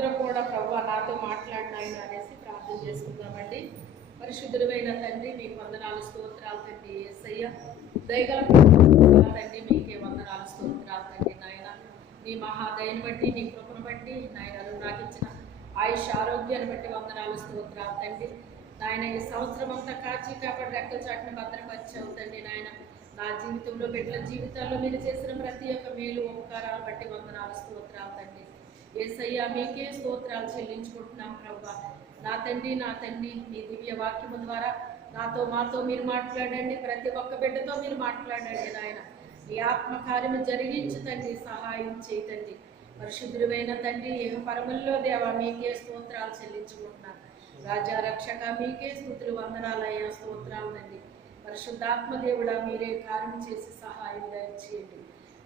అందరూ కూడా ప్రభువా నాతో మాట్లాడిన ఆయన అనేసి ప్రార్థన చేసుకుందామండి. పరిశుద్ధుడైన తండ్రి మీకు వందనాలు స్తోత్రాలు తండ్రి. యేసయ్య దయగల తండ్రి మీకే వందనాలు స్తోత్రాలు తండ్రి. నాయన నీ మహాదయని బట్టి నీ కృపను బట్టి నాయన నాకు ఇచ్చిన ఆయుష్ ఆరోగ్యాన్ని బట్టి వందనాలు స్తోత్రాలు తండ్రి. నాయన ఈ సంవత్సరం అంతా కాచి కాపాడి రెక్కల చాటును భద్రపరిచావు తండ్రి. నాయన నా జీవితంలో బిడ్డల జీవితాల్లో మీరు చేసిన ప్రతి ఒక్క మేలు ఉపకారాలు బట్టి వందనాలు స్తోత్రాలు తండ్రి. యేసయ్య మీకే స్తోత్రాలు చెల్లించుకుంటున్నాం ప్రభువా. నా తండ్రి మీ దివ్య వాక్యము ద్వారా నాతో మాతో మీరు మాట్లాడండి. ప్రతి ఒక్క బిడ్డతో మీరు మాట్లాడండి నాయన. ఈ ఆత్మకార్యము జరిగించు తండ్రి, సహాయం చేయతండి. పరిశుద్ధుడైన తండ్రి పరముల్లో దేవా మీకే స్తోత్రాలు చెల్లించుకుంటున్నాను. రాజా రక్షక మీకే స్తుతులు వందనాలయ్యా స్తోత్రాలు తండ్రి. పరిశుద్ధాత్మ దేవుడా మీరే కార్యం చేసి సహాయం దయచేయండి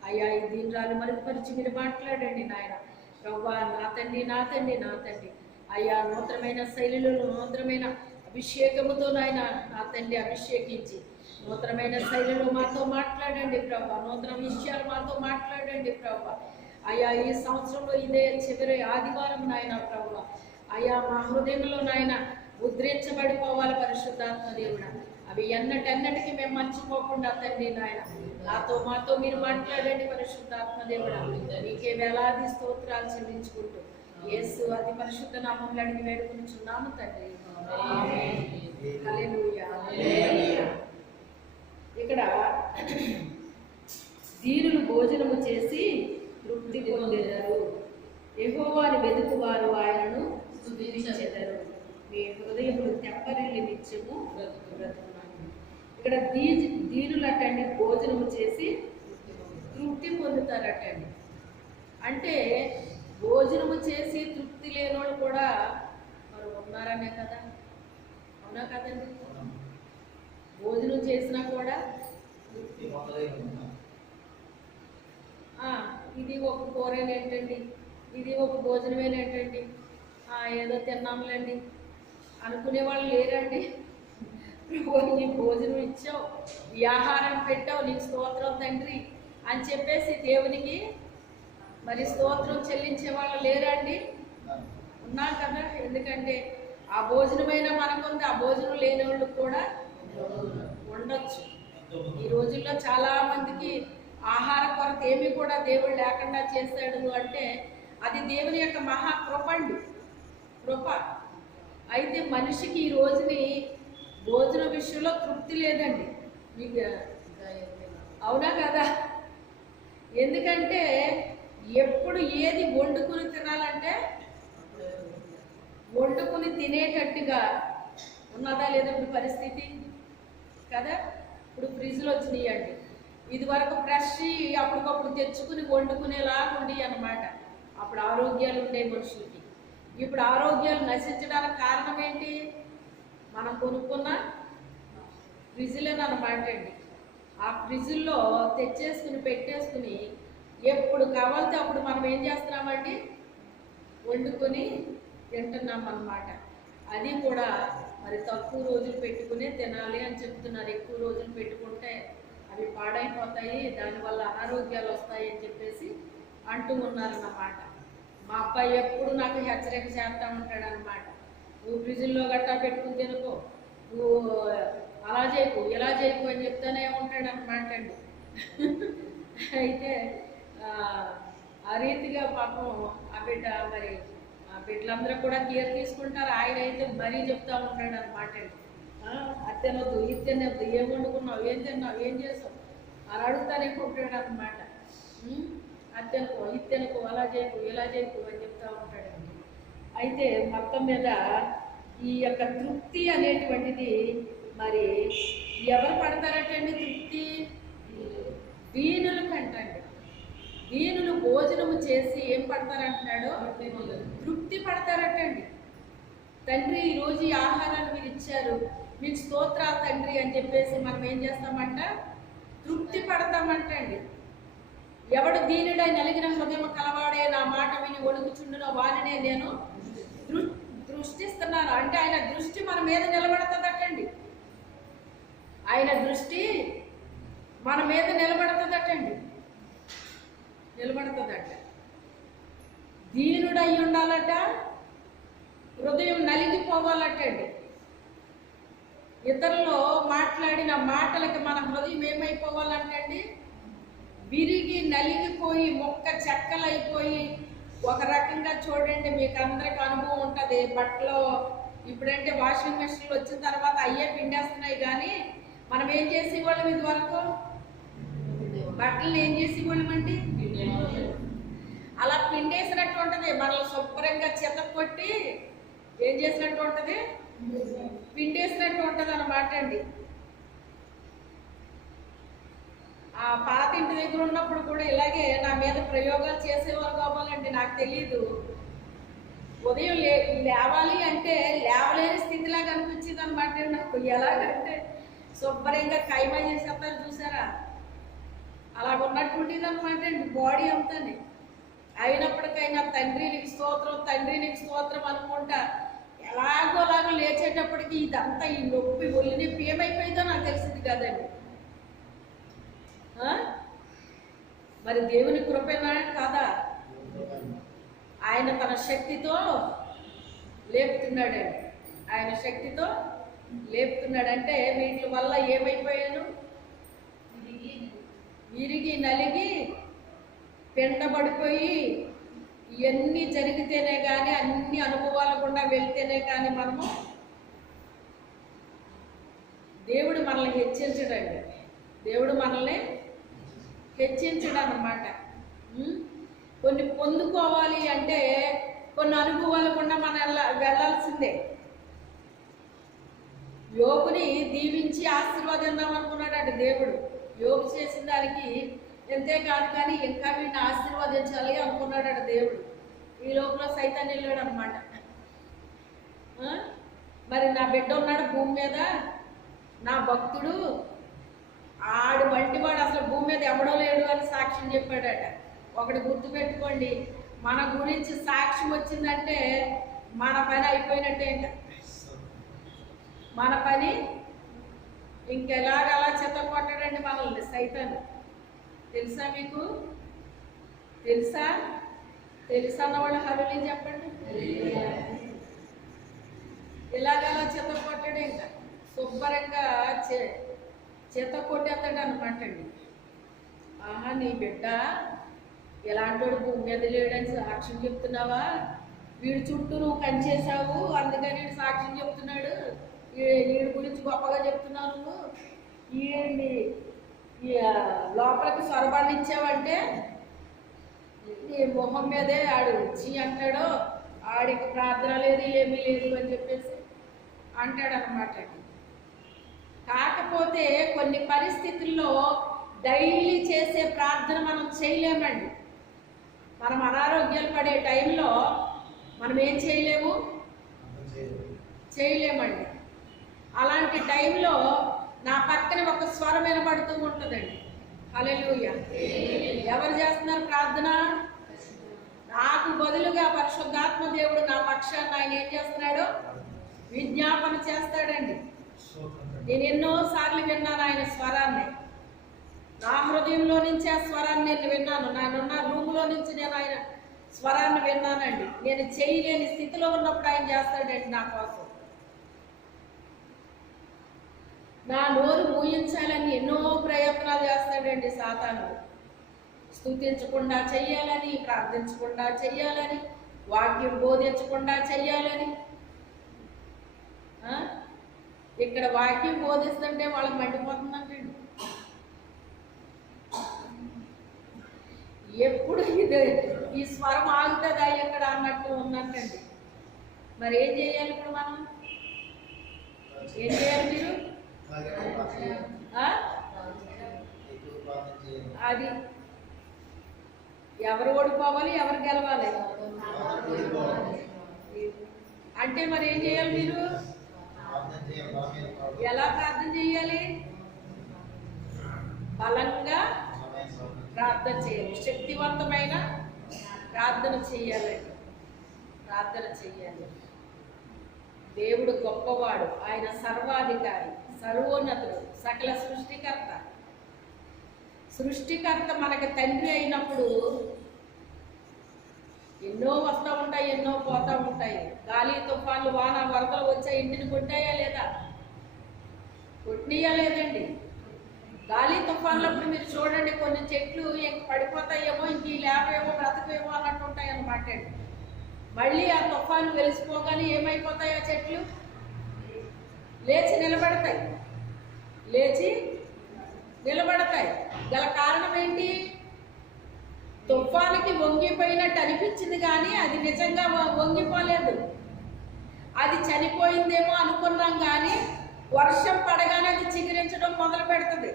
అయ్యా. ఈ దీనిరాలు మరుగుపరిచి మీరు మాట్లాడండి నాయన. ప్రభువా నా తండ్రి అయ్యా నూతనమైన శైలిలో నూతనమైన అభిషేకముతో నాయన నా తండ్రి అభిషేకించి నూతనమైన శైలిలో మాతో మాట్లాడండి ప్రభువా. నూతన విషయాలు మాతో మాట్లాడండి ప్రభువా. అయ్యా ఈ సంవత్సరంలో ఇదే చివరి ఆదివారం నాయన ప్రభువా. అయ్యా మా హృదయంలో నాయన ముద్రించబడిపోవాలి పరిశుద్ధాత్మ దేవుడా. అవి ఎన్నటెన్నటికి మేము మర్చిపోకుండా తండ్రి నాయన నాతో మాతో మీరు మాట్లాడండి పరిశుద్ధాత్మ దేవుడా. మీకే వేలాది స్తోత్రాలు చెల్లించుకుంటూ యేసు అతి పరిశుద్ధ నామంలో అడిగి వేడుకొనిచున్నాము తండ్రి. హల్లెలూయా. ఇక్కడ దీనులు భోజనము చేసి తృప్తి పొందెదరు, యెహోవాను వెదుకువారు ఆయనను స్తుతించెదరు, మీ హృదయములు తెప్పరిల్లి నిత్యము బ్రతుకును. ఇక్కడ దీనులటండి భోజనము చేసి తృప్తి పొందుతారటండి. అంటే భోజనము చేసి తృప్తి లేనోళ్ళు కూడా మరి ఉన్నారనే కదా, అవునా కదండి? భోజనం చేసినా కూడా ఇది ఒక కూరేనేంటండి, ఇది ఒక భోజనమేనేంటండి, ఏదో తిన్నాములేండి అనుకునే వాళ్ళు లేరండి. నీ భోజనం ఇచ్చావు, ఈ ఆహారం పెట్టావు, నీకు స్తోత్రం తండ్రి అని చెప్పేసి దేవునికి మరి స్తోత్రం చెల్లించే వాళ్ళు లేరండి. ఉన్నా కదా. ఎందుకంటే ఆ భోజనమైనా మనకుంది, ఆ భోజనం లేని వాళ్ళు కూడా ఉండొచ్చు. ఈ రోజుల్లో చాలా మందికి ఆహార కొరత ఏమి కూడా దేవుడు లేకుండా చేశాడు అంటే అది దేవుని యొక్క మహాకృప అండి, కృప. అయితే మనిషికి ఈ రోజుని భోజన విషయంలో తృప్తి లేదండి మీకు, అవునా కదా? ఎందుకంటే ఎప్పుడు ఏది వండుకుని తినాలంటే వండుకుని తినేటట్టుగా ఉన్నదా లేదా ఇప్పుడు పరిస్థితి కదా. ఇప్పుడు ఫ్రిడ్జ్లు వచ్చినాయి అండి, ఇది వరకు ఫ్రెష్ అప్పటికప్పుడు తెచ్చుకుని వండుకునేలాగా ఉండి అన్నమాట. అప్పుడు ఆరోగ్యాలు ఉండే మనుషులకి. ఇప్పుడు ఆరోగ్యాలు నశించడానికి కారణం ఏంటి? మనం కొనుక్కున్న ఫ్రిడ్జ్లేనమాట అండి. ఆ ఫ్రిడ్జ్లో తెచ్చేసుకుని పెట్టేసుకుని ఎప్పుడు కావాలితే అప్పుడు మనం ఏం చేస్తున్నామండి, వండుకొని తింటున్నాం అన్నమాట. అది కూడా మరి తక్కువ రోజులు పెట్టుకునే తినాలి అని చెప్తున్నారు. ఎక్కువ రోజులు పెట్టుకుంటే అవి పాడైపోతాయి, దానివల్ల అనారోగ్యాలు వస్తాయి అని చెప్పేసి అంటూ ఉన్నారన్నమాట. మా అబ్బాయి ఎప్పుడు నాకు హెచ్చరిక చేస్తూ ఉంటాడు అనమాట. నువ్వు ఫ్రిడ్జ్లో గట్టా పెట్టుకుని తినుకో, నువ్వు అలా చేయకు ఇలా చేయకు అని చెప్తానే ఉంటాడు అనమాట అండి. అయితే ఆ రీతిగా పాపం ఆ బిడ్డ మరి ఆ బిడ్డలందరూ కూడా కేర్ తీసుకుంటారు. ఆయన అయితే మరీ చెప్తా ఉంటాడు అనమాట అండి. అది తినొద్దు, ఇది తినొద్దు, ఏం వండుకున్నావు, ఏం తిన్నావు, ఏం చేసావు అని అడుగుతానే ఉంటాడు అనమాట. అది తినుకో, ఇది తినుకో, అలా చేయకు ఇలా చేయకు అని చెప్తా ఉంటాడండి. అయితే మొత్తం మీద ఈ యొక్క తృప్తి అనేటువంటిది మరి ఎవరు పడతారటండి? తృప్తి దీనులు కంటండి. దీనులు భోజనము చేసి ఏం పడతారంటున్నాడు? తృప్తి పడతారటండి. తండ్రి ఈరోజు ఈ ఆహారాన్ని మీరు ఇచ్చారు, మీకు స్తోత్రాలు తండ్రి అని చెప్పేసి మనం ఏం చేస్తామంట? తృప్తి పడతామంటండి. ఎవడు దీనుడై నలిగిన హృదయం కలవాడే నా మాట విని ఒడుగుచుండునో వారినే నేను దృష్టిస్తున్నాను. అంటే ఆయన దృష్టి మన మీద నిలబడుతుందటండి. ఆయన దృష్టి మన మీద నిలబడుతుందటండి, నిలబడుతుందట. దీనుడై ఉండాలట, హృదయం నలిగిపోవాలటండి. ఇతరులు మాట్లాడిన మాటలకి మన హృదయం ఏమైపోవాలంటండి, విరిగి నలిగిపోయి మొక్క చెక్కలైపోయి, ఒక రకంగా చూడండి, మీకు అందరికి అనుభవం ఉంటుంది. బట్టలు ఇప్పుడంటే వాషింగ్ మెషిన్లు వచ్చిన తర్వాత అయ్యే పిండేస్తున్నాయి, కానీ మనం ఏం చేసేవాళ్ళం ఇదివరకు? బట్టలు ఏం చేసేవాళ్ళమండి? అలా పిండేసినట్టు ఉంటుంది. మనల్ని శుభ్రంగా కొట్టి ఏం చేసినట్టు ఉంటుంది? పిండేసినట్టు ఉంటుంది అన్నమాట అండి. ఆ పాత ఇంటి దగ్గర ఉన్నప్పుడు కూడా ఇలాగే నా మీద ప్రయోగాలు చేసేవారు కావాలండి. నాకు తెలియదు, ఉదయం లేవాలి అంటే లేవలేని స్థితిలాగా అనిపించింది అనమాట నాకు. ఎలాగంటే శుభ్రంగా కైమా చేసేస్తారు చూసారా, అలాగ ఉన్నట్టు ఉండేది అనమాట అండి బాడీ అంతానే. అయినప్పటికైనా తండ్రి నీకు స్తోత్రం, తండ్రి నీకు స్తోత్రం అనుకుంటా ఎలాగోలాగో లేచేటప్పటికి ఇదంతా ఈ నొప్పి, ఒళ్ళు నొప్పి ఏమైపోయిందో నాకు తెలిసింది కదండి. మరి దేవుని కృపేనా కాదా? ఆయన తన శక్తితో లేపుతున్నాడండి. ఆయన శక్తితో లేపుతున్నాడంటే వీటి వల్ల ఏమైపోయాను? విరిగి నలిగి పెంటబడిపోయి ఇవన్నీ జరిగితేనే కానీ, అన్ని అనుభవాల గుండా వెళ్తేనే కానీ మనము దేవుడు మనల్ని హెచ్చించడండి. దేవుడు మనల్ని హెచ్చించడం అన్నమాట. కొన్ని పొందుకోవాలి అంటే కొన్ని అనుభవాలు గుండా మనం వెళ్ళాల్సిందే. యోగుని దీవించి ఆశీర్వదిద్దాం అనుకున్నాడంటే దేవుడు. యోగు చేసిన దానికి ఎంతే కాదు, కానీ ఇంకా వీడిని ఆశీర్వదించాలి అనుకున్నాడట దేవుడు. ఈ లోపల సైతాన్ వెళ్ళాడు అనమాట. మరి నా బిడ్డ ఉన్నాడు భూమి మీద, నా భక్తుడు, ఆడు వంటివాడు అసలు భూమి మీద ఎవడో లేడు అని సాక్ష్యం చెప్పాడట. ఒకటి గుర్తుపెట్టుకోండి, మన గురించి సాక్ష్యం వచ్చిందంటే మన పని అయిపోయినట్టే. ఇంకా మన పని ఇంకెలాగలా చెత్త కొట్టాడండి మనల్ని సైతాన్. తెలుసా మీకు? తెలుసా? తెలుసా అన్నవాళ్ళు హరులే చెప్పండి. ఇలాగలా చెత్త కొట్టాడు, ఇంకా శుభ్రంగా చెత్త కొట్టేస్తాడు అనమాట అండి. ఆహా, నీ బిడ్డ ఎలాంటి భూమి మీద లేడని సాక్ష్యం చెప్తున్నావా? వీడి చుట్టూ నువ్వు కంచేసావు, అందుకని వీడు సాక్ష్యం చెప్తున్నాడు, వీడి గురించి గొప్పగా చెప్తున్నావు నువ్వు. వీడిని లోపలికి సొరబాన్ని ఇచ్చావంటే నీ మొహం మీదే ఆడు వచ్చి అంటాడో, ఆడికి ప్రార్థన లేదు ఏమీ లేదు అని చెప్పేసి అంటాడు అనమాట. కాకపోతే కొన్ని పరిస్థితుల్లో డైలీ చేసే ప్రార్థన మనం చేయలేమండి. మనం అనారోగ్యాలు పడే టైంలో మనం ఏం చేయలేమండి. అలాంటి టైంలో నా పక్కన ఒక స్వరం వినబడుతూ ఉంటుందండి. హల్లెలూయా. ఎవరు చేస్తున్నారు ప్రార్థన? నాకు బదులుగా పరిశుద్ధాత్మ దేవుడు నా పక్షాన్ని ఆయన ఏం చేస్తున్నాడు? విజ్ఞాపన చేస్తాడండి. నేను ఎన్నోసార్లు విన్నాను ఆయన స్వరాన్ని. నా హృదయంలో నుంచి ఆ స్వరాన్ని నేను విన్నాను. నానున్న రూములో నుంచి నేను ఆయన స్వరాన్ని విన్నానండి. నేను చేయలేని స్థితిలో ఉన్నప్పుడు ఆయన చేస్తాడండి నా కోసం. నా నోరు మూయించాలని ఎన్నో ప్రయత్నాలు చేస్తాడండి సాతాను. స్తుతించకుండా చెయ్యాలని, ప్రార్థించకుండా చెయ్యాలని, వాక్యం బోధించకుండా చెయ్యాలని. ఇక్కడ వాక్యం బోధిస్తుంటే వాళ్ళకి మండిపోతుందంటండి. ఎప్పుడు ఈ స్వరం ఆగుతుందా ఎక్కడ అన్నట్టు ఉందంటండి. మరి ఏం చేయాలి ఇప్పుడు మనం? ఏం చేయాలి మీరు? అది ఎవరు ఓడిపోవాలి, ఎవరు గెలవాలి అంటే మరి ఏం చేయాలి మీరు? ఎలా ప్రార్థన చేయాలి? బలంగా ప్రార్థన చేయాలి. శక్తివంతమైన ప్రార్థన చేయాలండి. ప్రార్థన చెయ్యాలి. దేవుడు గొప్పవాడు, ఆయన సర్వాధికారి, సర్వోన్నతుడు, సకల సృష్టికర్త. సృష్టికర్త మనకి తండ్రి అయినప్పుడు ఎన్నో వస్తూ ఉంటాయి, ఎన్నో పోతూ ఉంటాయి. గాలి గాలి తుఫాన్లు వాన వరదలు వచ్చా ఇంటిని కొట్టాయా లేదా? కొట్టినయా లేదండి? గాలి తుఫాన్లప్పుడు మీరు చూడండి, కొన్ని చెట్లు ఇంక పడిపోతాయేమో, ఇంక ఈ లేపేమో బ్రతకేమో అన్నట్టు ఉంటాయి అన్నమాట అండి. మళ్ళీ ఆ తుఫాను వెలిసిపోగానే ఏమైపోతాయి? ఆ చెట్లు లేచి నిలబడతాయి, లేచి నిలబడతాయి. గల కారణం ఏంటి? తుఫానికి వంగిపోయినట్టు అనిపించింది కానీ అది నిజంగా వంగిపోలేదు. అది చనిపోయిందేమో అనుకున్నాం కానీ వర్షం పడగానే అది చిగురించడం మొదలు పెడుతుంది.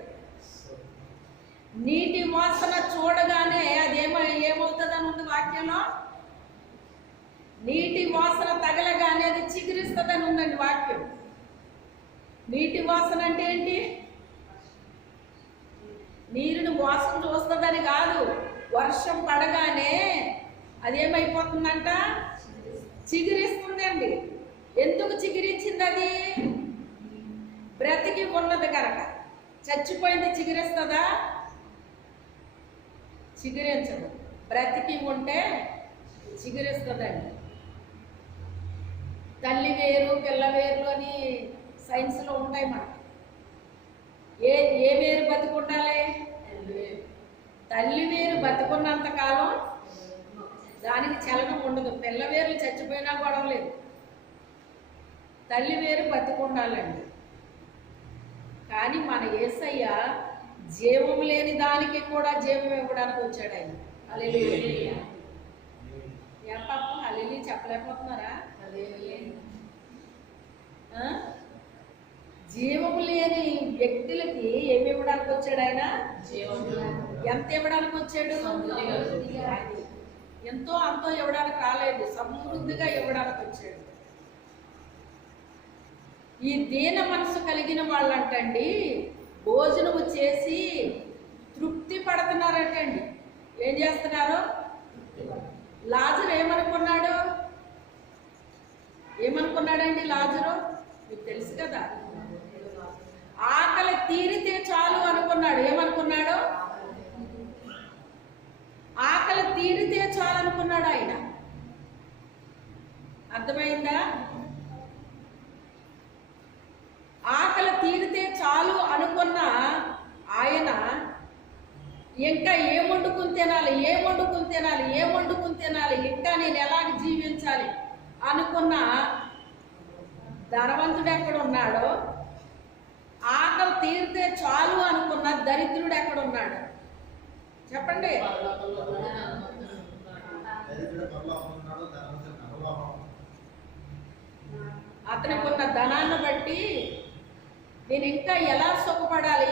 నీటి వాసన చూడగానే అది ఏమవుతుందని ఉంది వాక్యంలో. నీటి వాసన తగలగానే అది చిగురిస్తుందని ఉందండి వాక్యం. నీటి వాసన అంటే ఏంటి? నీరుని వాసన చూస్తుందని కాదు, వర్షం పడగానే అదేమైపోతుందంట? చిగురిస్తుందండి. ఎందుకు చిగురించింది? అది బ్రతికి ఉన్నది కనుక. చచ్చిపోయింది చిగురిస్తుందా? చిగురించదు. బ్రతికి ఉంటే చిగురిస్తుందండి. తల్లి వేరు పిల్ల వేరు అని సైన్స్లో ఉంటాయి. మనకి ఏ వేరు బతికుండాలి? తల్లి వేరు బతుకున్నంత కాలం దానికి చలనం ఉండదు. పిల్ల వేర్లు చచ్చిపోయినా గొడవ లేదు. తల్లి వేరు బతికుండాలండి. కానీ మన యేసయ్య జీవం లేని దానికి కూడా జీవం ఇవ్వడానికి వచ్చాడు ఆయన. హల్లెలూయా. ఏం పాపం హల్లెలూయా చెప్పలేకపోతున్నారా? జీవము లేని వ్యక్తులకి ఏమి ఇవ్వడానికి వచ్చాడు ఆయన? ఎంత ఇవ్వడానికి వచ్చాడు? ఎంతో అంతో ఇవ్వడానికి రాలేదు, సమృద్ధిగా ఇవ్వడానికి వచ్చాడు. ఈ దీన మనసు కలిగిన వాళ్ళంటండి భోజనము చేసి తృప్తి పడుతున్నారటండి. ఏం చేస్తున్నారు? లాజరు ఏమనుకున్నాడండి? లాజరు మీకు తెలుసు కదా, ఆకలి తీరితే చాలు అనుకున్నాడు. ఏమనుకున్నాడు? ఆకలి తీరితే చాలు అనుకున్నాడు ఆయన. అర్థమైందా? ఆకలి తీరితే చాలు అనుకున్న ఆయన ఇంకా ఏం వండుకుని తినాలి, ఇంకా నేను ఎలాగ జీవించాలి అనుకున్న ధనవంతుడు ఎక్కడ ఉన్నాడో, ఆకలి తీరితే చాలు అనుకున్న దరిద్రుడు ఎక్కడ ఉన్నాడు చెప్పండి? అతనికి ఉన్న ధనాన్ని బట్టి నేను ఇంకా ఎలా సుఖపడాలి,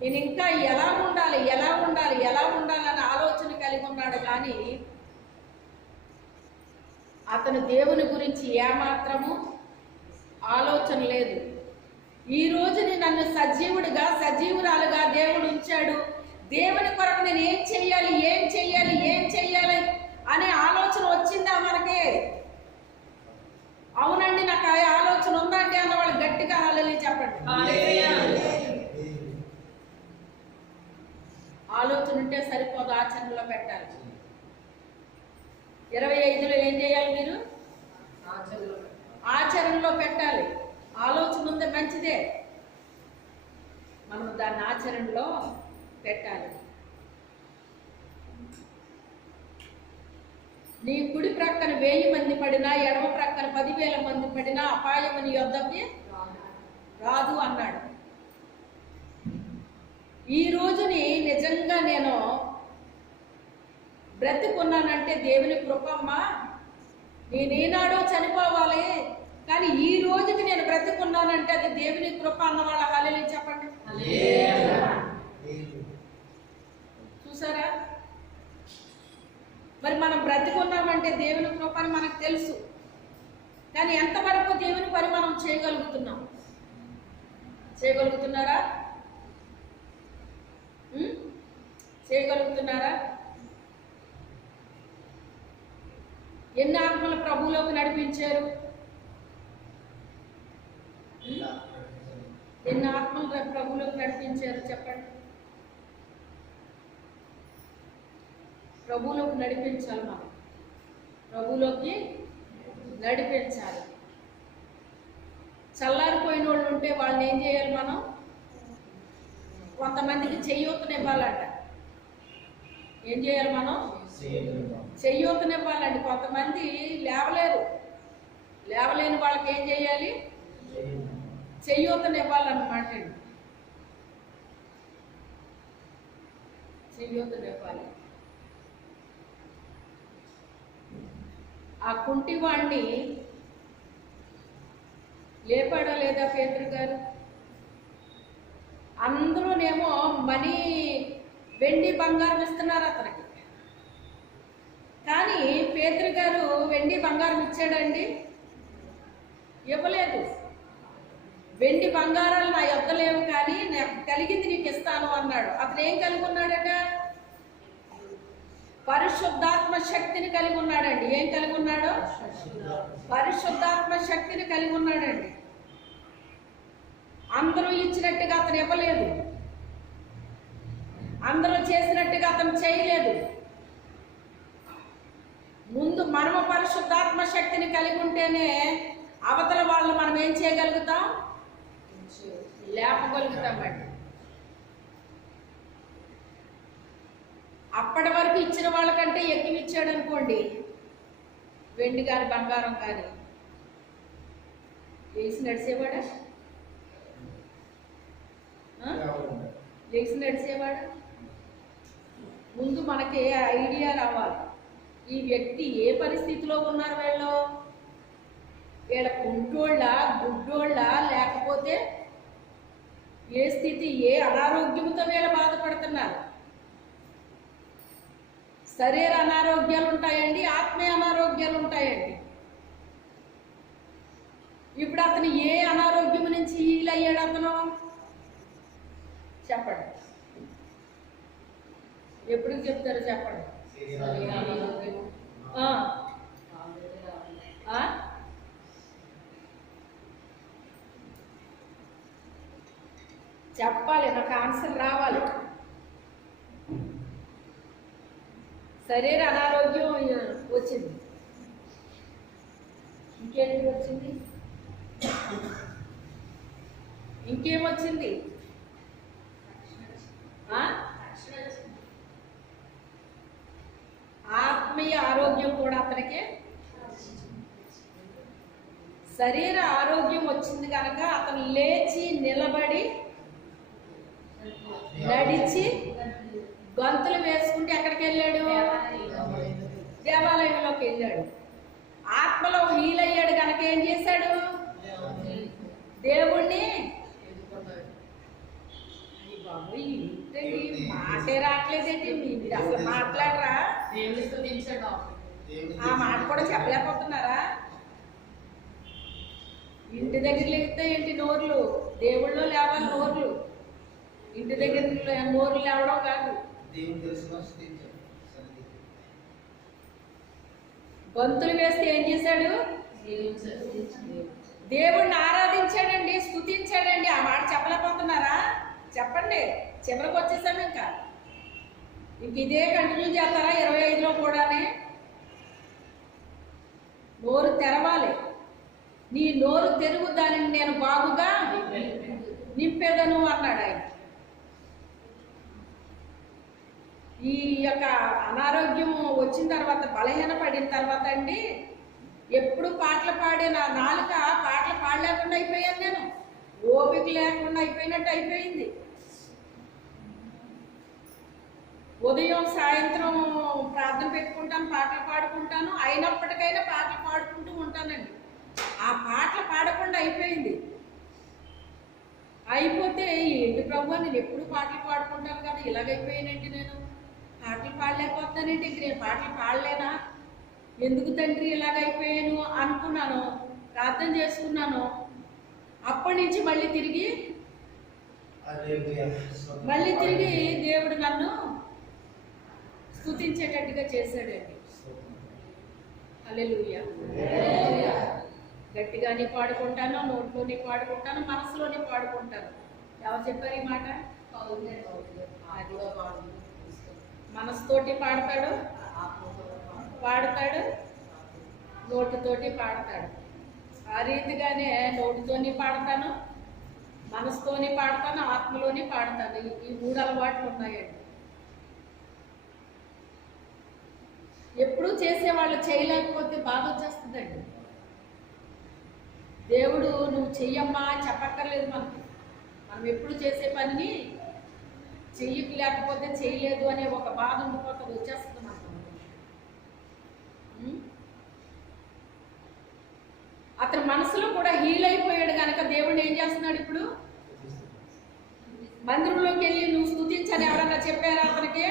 నేను ఇంకా ఎలా ఉండాలి అని ఆలోచన కలిగి ఉన్నాడు. కానీ అతను దేవుని గురించి ఏమాత్రము ఆలోచన లేదు. ఈ రోజుని నన్ను సజీవురాలుగా దేవుడు ఉంచాడు. దేవుని కొరకు నేను ఏం చెయ్యాలి అనే ఆలోచన వచ్చిందా మనకి? అవునండి, నాకు ఆ ఆలోచన ఉందండి అన్న వాళ్ళు గట్టిగా హల్లెలూయా చెప్పండి. ఆలోచన ఉంటే సరిపోదు, ఆచరణలో పెట్టాలి. 25లో ఏం చేయాలి? మీరు ఆచరణలో పెట్టాలి. ఆలోచన ఉంది మంచిదే, మనం దాన్ని ఆచరణలో పెట్టాలి. నీ కుడి ప్రక్కన 1000 మంది పడినా, ఎడమ ప్రక్కన 10,000 మంది పడినా అపాయము నీ యొద్దకి రాదు అన్నాడు. ఈ రోజుని నిజంగా నేను బ్రతికున్నానంటే దేవుని కృపమ్మ. నేనేనాడో చనిపోవాలి, కానీ ఈ రోజుకి నేను బ్రతికున్నానంటే అది దేవుని కృప అన్నవాళ్ళ హల్లెలూయా చెప్పండి. చూసారా? మరి మనం బ్రతికున్నామంటే దేవుని కృప అని మనకు తెలుసు. కానీ ఎంతవరకు దేవుని పని మనం చేయగలుగుతున్నారా? ఎన్ని ఆత్మల ప్రభువులోకి నడిపించారు? ఎన్ని ఆత్మలు ప్రభువులోకి నడిపించారు చెప్పండి? ప్రభువులోకి నడిపించాలి. మనం ప్రభువులోకి నడిపించాలి. చల్లారిపోయిన వాళ్ళు ఉంటే వాళ్ళని ఏం చేయాలి? మనం కొంతమందికి చెయ్యూతనివ్వాలంట. ఏం చేయాలి? మనం చెయ్యూతనివ్వాలండి. కొంతమంది లేవలేని వాళ్ళకి ఏం చేయాలి? చెయ్యూతనివ్వాలన్నమాట అండి. చెయ్యూతనివ్వాలి. ఆ కుంటివాణ్ణి లేపాడా లేదా పేతురు గారు? అందరూనేమో మనీ, వెండి, బంగారం ఇస్తున్నారు అతనికి. కానీ పేతురు గారు వెండి బంగారం ఇచ్చాడండి? ఇవ్వలేదు. వెండి బంగారాలు నా యొద్ద లేవు, కానీ నాకు కలిగింది నీకు ఇస్తాను అన్నాడు. అతను ఏం కలిగి ఉన్నాడట? పరిశుద్ధాత్మ శక్తిని కలిగి ఉన్నాడండి. ఏం కలిగి ఉన్నాడు? పరిశుద్ధాత్మ శక్తిని కలిగి ఉన్నాడండి. అందరూ ఇచ్చినట్టుగా అతను ఇవ్వలేదు. అందరూ చేసినట్టుగా అతను చేయలేదు. ముందు మనము పరిశుద్ధాత్మ శక్తిని కలిగి ఉంటేనే అవతల వాళ్ళు మనం ఏం చేయగలుగుతాం? లేపగలుగుతామండి. అప్పటి వరకు ఇచ్చిన వాళ్ళకంటే ఎక్కువ ఇచ్చాడు అనుకోండి, వెండి కానీ బంగారం కానీ, లేచి నడిచేవాడా? లేచి నడిచేవాడా? ముందు మనకి ఐడియా రావాలి. ఈ వ్యక్తి ఏ పరిస్థితిలో ఉన్నారు? వీళ్ళ కుంటోళ్ళ, గుడ్డోళ్ళ, లేకపోతే ఏ స్థితి, ఏ అనారోగ్యంతో వీళ్ళు బాధపడుతున్నారు? శరీర అనారోగ్యాలు ఉంటాయండి, ఆత్మీయ అనారోగ్యాలు ఉంటాయండి. ఇప్పుడు అతను ఏ అనారోగ్యం నుంచి హీల్ అయ్యాడు? అతను చెప్పండి. ఎప్పుడు చెప్తారు? చెప్పండి. చెప్పాలి, నాకు ఆన్సర్ రావాలి. శరీర అనారోగ్యం వచ్చింది. ఇంకేంటి వచ్చింది? ఇంకేమొచ్చింది? ఆత్మీయ ఆరోగ్యం కూడా అతనికి. శరీర ఆరోగ్యం వచ్చింది కనుక అతను లేచి నిలబడి నడిచి గంతులు వేసుకుంటే ఎక్కడికి వెళ్ళాడు? దేవాలయంలోకి వెళ్ళాడు. ఆత్మలో హీల్ అయ్యాడు కనుక ఏం చేశాడు? దేవుణ్ణి. మాటే రావట్లేదేంటి? మీరు అసలు మాట్లాడరా? ఆ మాట కూడా చెప్పలేకపోతున్నారా? ఇంటి దగ్గర లేకపోతే ఏంటి నోర్లు? దేవుళ్ళో లేవాలి నోర్లు. ఇంటి దగ్గర నోర్లు లేవడం కాదు. గొంతులు వేస్తే ఏం చేశాడు? దేవుణ్ణి ఆరాధించాడండి, స్తుతించాడండి. ఆ మాట చెప్పలేకపోతున్నారా? చెప్పండి. చివరికి వచ్చేసాము. ఇంక ఇదే కంటిన్యూ చేస్తారా? 25లో కూడానే నోరు తెరవాలి. నీ నోరు తెరుగు, దానిని నేను బాగుగా నింపేదను అన్నాడు ఆయన. ఈ యొక్క అనారోగ్యం వచ్చిన తర్వాత, బలహీన పడిన తర్వాత అండి, ఎప్పుడు పాటలు పాడే నా నాలుక పాటలు పాడలేకుండా అయిపోయాను. నేను ఓపిక లేకుండా అయిపోయినట్టు అయిపోయింది. ఉదయం సాయంత్రం ప్రార్థన పెట్టుకుంటాను, పాటలు పాడుకుంటాను. అయినప్పటికైనా పాటలు పాడుకుంటూ ఉంటానండి. ఆ పాటలు పాడకుండా అయిపోయింది. అయిపోతే ఏంటి ప్రభు, నేను ఎప్పుడు పాటలు పాడుకుంటాను కదా, ఇలాగైపోయానంటే నేను పాటలు పాడలేకపోతున్నానంటే ఇంక నేను పాటలు పాడలేనా? ఎందుకు తండ్రి ఇలాగైపోయాను అనుకున్నాను, ప్రార్థన చేసుకున్నాను. అప్పటి నుంచి మళ్ళీ తిరిగి దేవుడు నన్ను స్తుతించేటట్టుగా చేశాడండి. హల్లెలూయా. గట్టిగానే పాడుకుంటాను, నోట్లోనే పాడుకుంటాను, మనసులోనే పాడుకుంటాను. ఎవరు చెప్పారు ఈ మాట? మనసుతోటి పాడతాడు, పాడతాడు? నోటితోటి పాడతాడు. ఆ రీతిగానే నోటితోని పాడతాను, మనసుతోని పాడతాను, ఆత్మలోని పాడతాను. ఈ 3 అలవాట్లు ఉన్నాయండి. ఎప్పుడూ చేసేవాళ్ళు చేయలేకపోతే బాధ వచ్చేస్తుందండి. దేవుడు నువ్వు చెయ్యమ్మా చెప్పక్కర్లేదు మనకి. మనం ఎప్పుడు చేసే పనిని లేకపోతే చేయలేదు అనే ఒక బాధ ఉండిపోతుంది, వచ్చేస్తుంది మనకు. అతని మనసులో కూడా హీల్ అయిపోయాడు కనుక దేవుడు ఏం చేస్తున్నాడు? ఇప్పుడు మందిరంలోకి వెళ్ళి నువ్వు స్తుతించని ఎవరన్నా చెప్పారా అతనికి?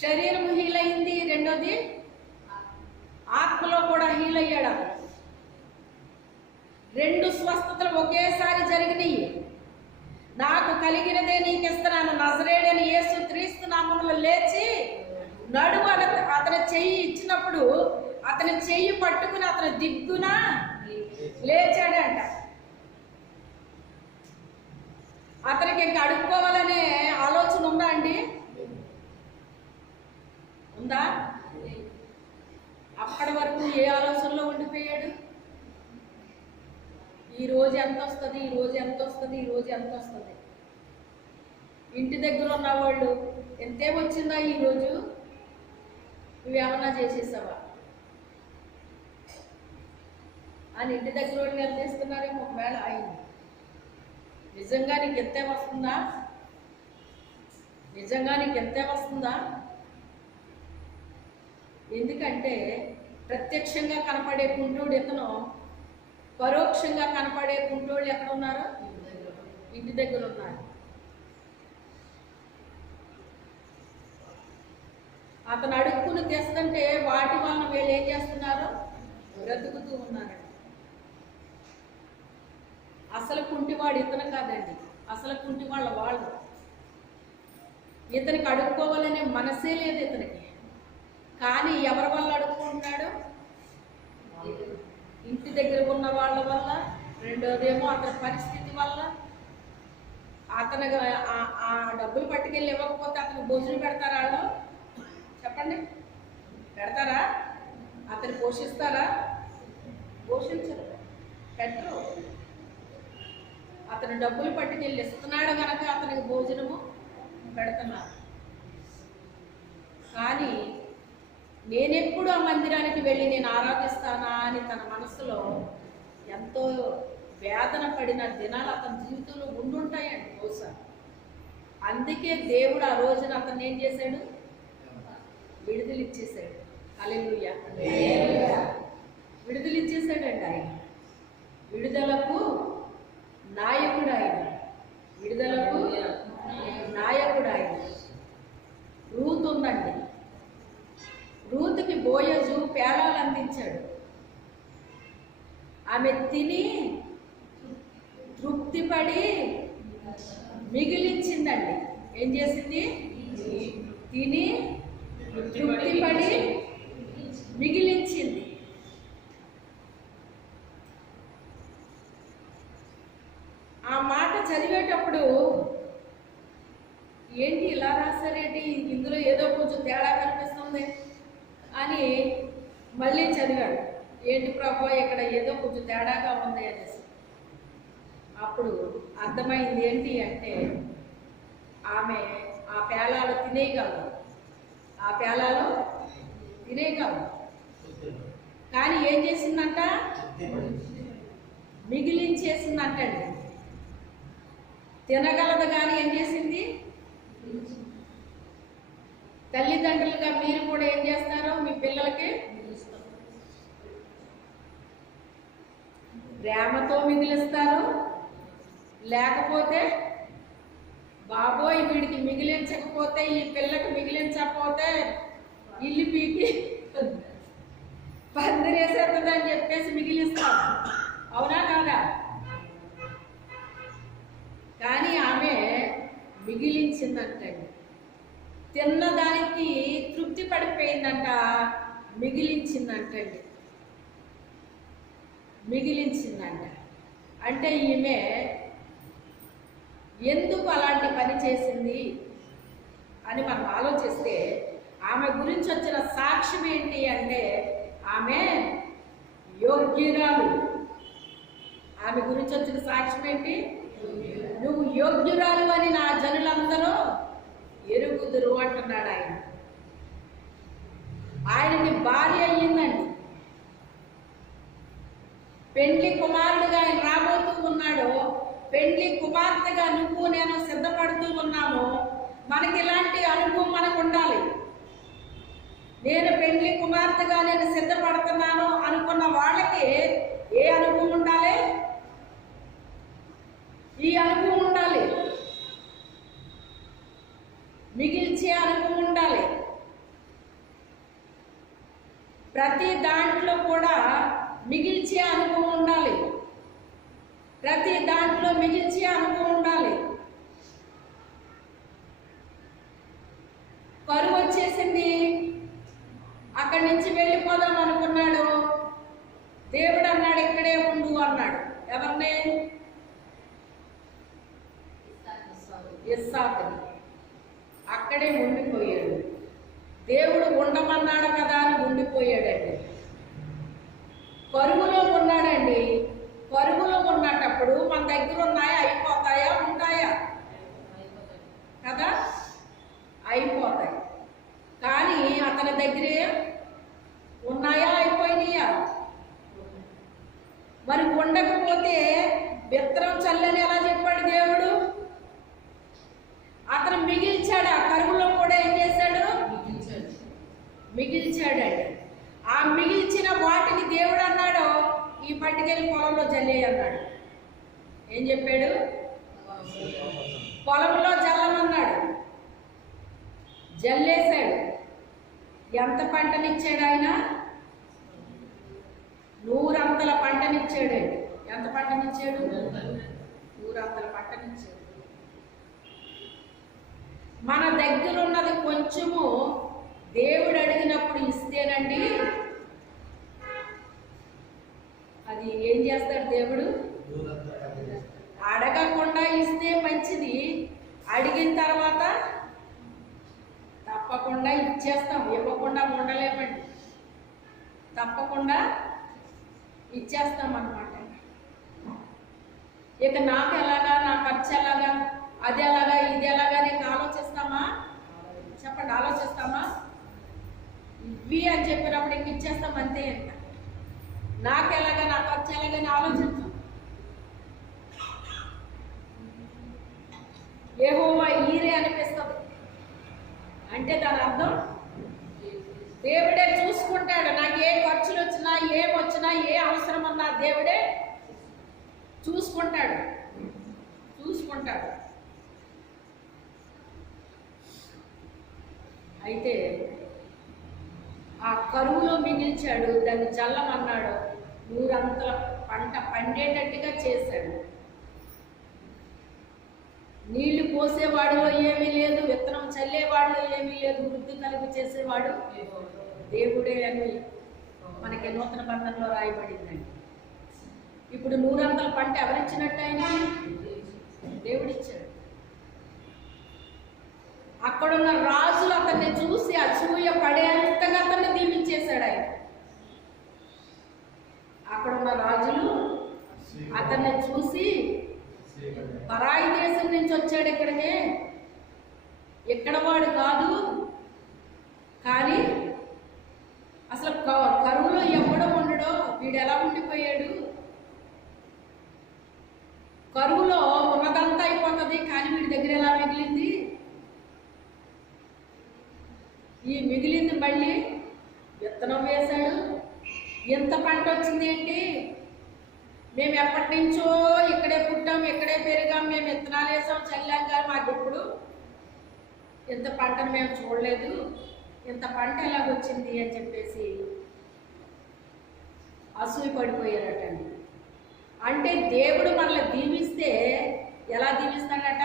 శరీరం హీల్ అయింది, రెండోది ఆత్మలో కూడా హీల్ అయ్యాడు అతను. 2 స్వస్థతలు ఒకేసారి జరిగినాయి. నాకు కలిగినదే నీకు ఇస్తున్నాను, నజరేయుడైన యేసు క్రీస్తు నామములో లేచి నడుము. అతని చెయ్యి ఇచ్చినప్పుడు అతని చెయ్యి పట్టుకుని అతని దిగ్గున లేచాడంట. అతనికి ఇంకా అడుక్కోవాలనే ఆలోచన ఉందా అండి? ఉందా? అప్పటి వరకు ఏ ఆలోచనలో ఉండిపోయాడు? ఈ రోజు ఎంత వస్తుంది, ఈ రోజు ఎంత వస్తుంది, ఈ రోజు ఎంత వస్తుంది. ఇంటి దగ్గర ఉన్న వాళ్ళు ఎంతేమొచ్చిందా ఈరోజు, నువ్వేమన్నా చేసేసావా అని ఇంటి దగ్గర వాళ్ళు నిర్ణయిస్తున్నారేమో. ఒకవేళ అయింది, నిజంగా నీకు ఎంతే వస్తుందా? నిజంగా నీకు ఎంతే వస్తుందా? ఎందుకంటే ప్రత్యక్షంగా కనపడే కుంటోడు ఇతను, పరోక్షంగా కనపడే కుంటోళ్ళు ఎక్కడ ఉన్నారు? ఇంటి దగ్గర ఉన్నారు. అతను అడుక్కుని తెస్తుంటే వాటి వలన వీళ్ళు ఏం చేస్తున్నారు? బ్రతుకుతూ ఉన్నారండి. అసలు కుంటివాడు ఇతను కాదండి, అసలు కుంటి వాళ్ళు. ఇతనికి అడుక్కోవాలనే మనసే లేదు ఇతనికి. కానీ ఎవరి వల్ల అడుక్కుంటున్నాడు? ఇంటి దగ్గర ఉన్న వాళ్ళ వల్ల, రెండోదేమో అతని పరిస్థితి వల్ల. అతను ఆ డబ్బులు పట్టుకెళ్ళి ఇవ్వకపోతే అతను భోజనం పెడతారా? వాళ్ళు చెప్పండి, పెడతారా? అతను పోషిస్తారా? పోషించరు, పెట్టరు. అతను డబ్బులు పట్టుకెళ్ళి ఇస్తున్నాడు కనుక అతనికి భోజనము పెడుతున్నారు. కానీ నేనెప్పుడు ఆ మందిరానికి వెళ్ళి నేను ఆరాధిస్తానా అని తన మనసులో ఎంతో వేదన పడిన దినాలు అతని జీవితంలో ఉండుంటాయండి బహుశా. అందుకే దేవుడు ఆ రోజున అతన్ని ఏం చేశాడు? విడుదల ఇచ్చేసాడు. హల్లెలూయా, విడుదల ఇచ్చేసాడండి ఆయన. విడుదలకు నాయకుడు ఆయన, విడుదలకు నాయకుడు ఆయన. రూతు ఉందండి, రూతుకి బోయజు పేలాలు అందించాడు. ఆమె తిని తృప్తిపడి మిగిలించిందండి. ఏం చేసింది? తిని తృప్తిపడి మిగిలించింది. ఆ మాట చదివేటప్పుడు ఏంటి ఇలా రాశారేంటి, ఇందులో ఏదో కొంచెం తేడా కనిపిస్తుంది అని మళ్ళీ చదివాడు. ఏంటి ప్రభు, ఇక్కడ ఏదో కొంచెం తేడాగా ఉంది అనేసి. అప్పుడు అర్థమైంది ఏంటి అంటే ఆమె ఆ పేలాలు తినేయగలదు, ఆ పేలాలు తినేయగలదు. కానీ ఏం చేసిందంట? మిగిలించేసిందంటండి. తినగలదు కానీ ఏం చేసింది? తల్లిదండ్రులుగా మీరు కూడా ఏం చేస్తారో మీ పిల్లలకి ప్రేమతో మిగిలిస్తారు. లేకపోతే బాబోయ్ వీడికి మిగిలించకపోతే, ఈ పిల్లకి మిగిలించకపోతే ఇల్లు పీకి పందిరేసేస్తుందని చెప్పేసి మిగిలిస్తాం. అవునా కాదా? కానీ ఆమె మిగిలించిందంటండి. తిన్నదానికి తృప్తి పడిపోయిందంట, మిగిలించిందంటండి. మిగిలించిందంట అంటే ఈమె ఎందుకు అలాంటి పని చేసింది అని మనం ఆలోచిస్తే ఆమె గురించి వచ్చిన సాక్ష్యం ఏంటి అంటే ఆమె యోగ్యురాలు. ఆమె గురించి వచ్చిన సాక్ష్యం ఏంటి? నువ్వు యోగ్యురాలు అని నా జనులందరూ ఎరుగుదురు అంటున్నాడు ఆయన. ఆయనకి భార్య అయ్యిందండి. పెండ్లి కుమారుడుగా ఆయన రాబోతూ ఉన్నాడు. పెండ్లి కుమార్తెగా నువ్వు నేను సిద్ధపడుతూ ఉన్నాము. మనకి ఇలాంటి అనుభవం మనకు ఉండాలి. నేను పెండ్లి కుమార్తెగా నేను సిద్ధపడుతున్నాను అనుకున్న వాళ్ళకి ఏ అనుభవం ఉండాలి? ఈ అనుభవం ఉండాలి. మిగిల్చే అనుభవం ఉండాలి. ప్రతి దాంట్లో కూడా మిగిల్చే అనుభవం ఉండాలి. ప్రతి దాంట్లో మిగిల్చే అనుభవం ఉండాలి. కరువు వచ్చేసింది, అక్కడి నుంచి వెళ్ళిపోదాం అనుకున్నాడు. దేవుడు అన్నాడు ఇక్కడే ఉండు అన్నాడు. ఎవరిని? ఇస్సాకుని. అక్కడే ఉండిపోయాడు. దేవుడు ఉండమన్నాడు కదా అని ఉండిపోయాడండి. కరువులో ఉన్నాడండి. కరువులో ఉన్నటప్పుడు మన దగ్గర ఉన్నాయా? అయిపోతాయా? ఉంటాయా? కదా, అయిపోతాయి. కానీ అతని దగ్గరే ఉన్నాయా? అయిపోయినాయా? మరి ఉండకపోతే విత్తనం చల్లని ఎలా చెప్పాడు దేవుడు? అతను మిగిల్చాడు. ఆ కరువులో కూడా ఏం చేశాడు? మిగిల్చాడండి. ఆ మిగిల్చిన వాటిని దేవుడు అన్నాడు ఈ పట్టుకెళ్ళి పొలంలో జల్లేయి అన్నాడు. ఏం చెప్పాడు? పొలంలో జల్లమన్నాడు. జల్లేశాడు. ఎంత పంటనిచ్చాడు ఆయన? 100 అంతల పంటనిచ్చాడండి. ఎంత పంటనిచ్చాడు? 100 అంతల పంటనిచ్చాడు. మన దగ్గర ఉన్నది కొంచెము దేవుడు అడిగినప్పుడు ఇస్తేనండి అది ఏం చేస్తాడు దేవుడు? అడగకుండా ఇస్తే మంచిది. అడిగిన తర్వాత తప్పకుండా ఇచ్చేస్తాం. ఇవ్వకుండా ఉండలేమండి. తప్పకుండా ఇచ్చేస్తాం అన్నమాట. ఇక నాకు ఎలాగా, నా ఖర్చు ఎలాగా, అది ఎలాగా, ఇది ఎలాగా నీకు ఆలోచిస్తామా? చెప్పండి, ఆలోచిస్తామా? ఇవి అని చెప్పినప్పుడు ఇంక ఇచ్చేస్తాం అంతే. ఇంక నాకెలాగా, నా ఖర్చు ఎలాగని ఆలోచిస్తాం. యెహోవా ఈరే అనిపిస్తుంది అంటే దాని అర్థం దేవుడే చూసుకుంటాడు. నాకు ఏ ఖర్చులు వచ్చినా, ఏమొచ్చినా, ఏ అవసరం ఉన్నా దేవుడే చూసుకుంటాడు. అయితే ఆ కరువులో మిగిల్చాడు. దాన్ని చల్లమన్నాడు. 100 అంతల పంట పండేటట్టుగా చేశాడు. నీళ్లు పోసేవాడిలో ఏమీ లేదు, విత్తనం చల్లేవాడిలో ఏమీ లేదు, వృద్ధి కలుగు చేసేవాడు దేవుడే అని మనకి నూతన బంధంలో రాయబడిందండి. ఇప్పుడు 100 అంతల పంట ఎవరిచ్చినట్టు? ఆయన దేవుడిచ్చాడు. అక్కడున్న రాజులు అతన్ని చూసి అసూయ పడేంతగా అతన్ని దీవించేశాడు ఆయన. అక్కడున్న రాజులు అతన్ని చూసి పరాయి దేశం నుంచి వచ్చాడు ఇక్కడికి, ఇక్కడ వాడు కాదు, కానీ అసలు కరువులో ఎవడో ఉండడో వీడు ఎలా ఉండిపోయాడు? కరువులో ఉన్నదంతా అయిపోతుంది, కానీ వీడి దగ్గర ఎలా మిగిలింది? ఈ మిగిలింది మళ్ళీ విత్తనం వేశాడు. ఎంత పంట వచ్చింది ఏంటి? మేము ఎప్పటి నుంచో ఇక్కడే పుట్టాం, ఇక్కడే పెరిగాం, మేము విత్తనాలు వేసాం, చల్లాం, కానీ మాకు ఇప్పుడు ఇంత పంటను మేము చూడలేదు, ఇంత పంట ఎలాగొచ్చింది అని చెప్పేసి అసూయ పడిపోయారటండి. అంటే దేవుడు మనల్ని దీవిస్తే ఎలా దీవిస్తాడట?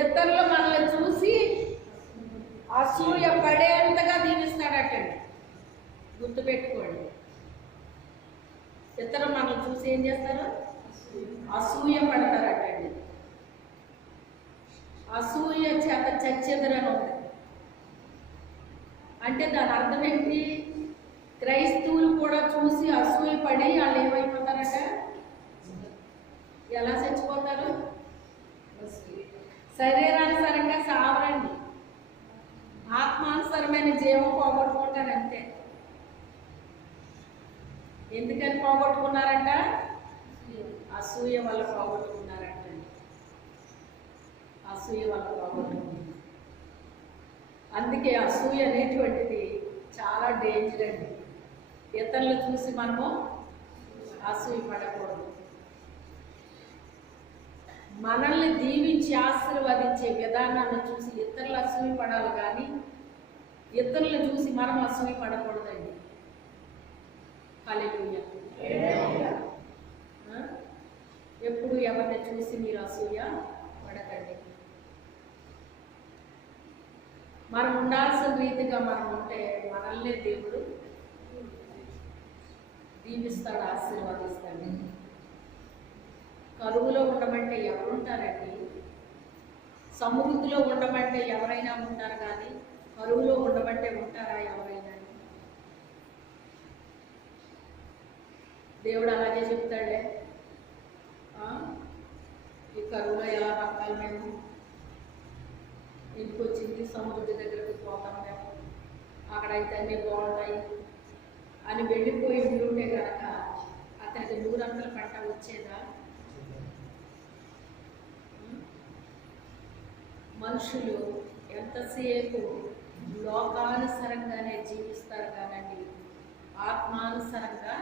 ఇతరులు మనల్ని చూసి అసూయ పడేంతగా దీవిస్తాడటండి. గుర్తుపెట్టుకోండి. ఇతరులు మనల్ని చూసి ఏం చేస్తారు? అసూయ పడతారటండి. అసూయ చేత చచ్చెదరని ఉంది. అంటే దాని అర్థం ఏంటి? క్రైస్తవులు కూడా చూసి అసూయపడి వాళ్ళు ఏమైపోతారట? ఎలా చచ్చిపోతారు? శరీరానుసారంగా సావరండి, ఆత్మానుసరమైన జీవం పోగొట్టుకుంటారు అంతే. ఎందుకని పోగొట్టుకున్నారంట? అసూయ వల్ల పోగొట్టుకున్నారంట. అసూయ వల్ల పోగొట్టుకున్నారు. అందుకే అసూయ అనేటువంటిది చాలా డేంజర్ అండి. ఇతరులు చూసి మనము అసూయ పడకూడదు. మనల్ని దీవించి ఆశీర్వదించే విధానాన్ని చూసి ఇతరులు అసూయ పడాలి, కానీ ఇతరులను చూసి మనం అసూయ పడకూడదండి. హల్లెలూయా. ఎప్పుడు ఎవరిని చూసి మీరు అసూయ పడకండి. మనం ఉండాల్సిన రీతిగా మనం ఉంటే మనల్ని దేవుడు దీవిస్తాడు, ఆశీర్వదిస్తాడు. కరువులో ఉండమంటే ఎవరు ఉంటారండి? సమృద్ధిలో ఉండమంటే ఎవరైనా ఉంటారు, కానీ కరువులో ఉండమంటే ఉంటారా ఎవరైనా? దేవుడు అలాగే చెప్తాడే, ఈ కరువులో ఎలా బతకాలి, మేము ఇంటికి వచ్చింది సమృద్ధి దగ్గరకు పోతాం, మేము అక్కడైతే అన్నీ బాగుంటాయి అని వెళ్ళిపోయి ఉంటే కనుక అతనికి 100 పంట వచ్చేదా? మనుషులు ఎంతసేపు లోకానుసరంగానే జీవిస్తారు కానండి ఆత్మానుసరంగా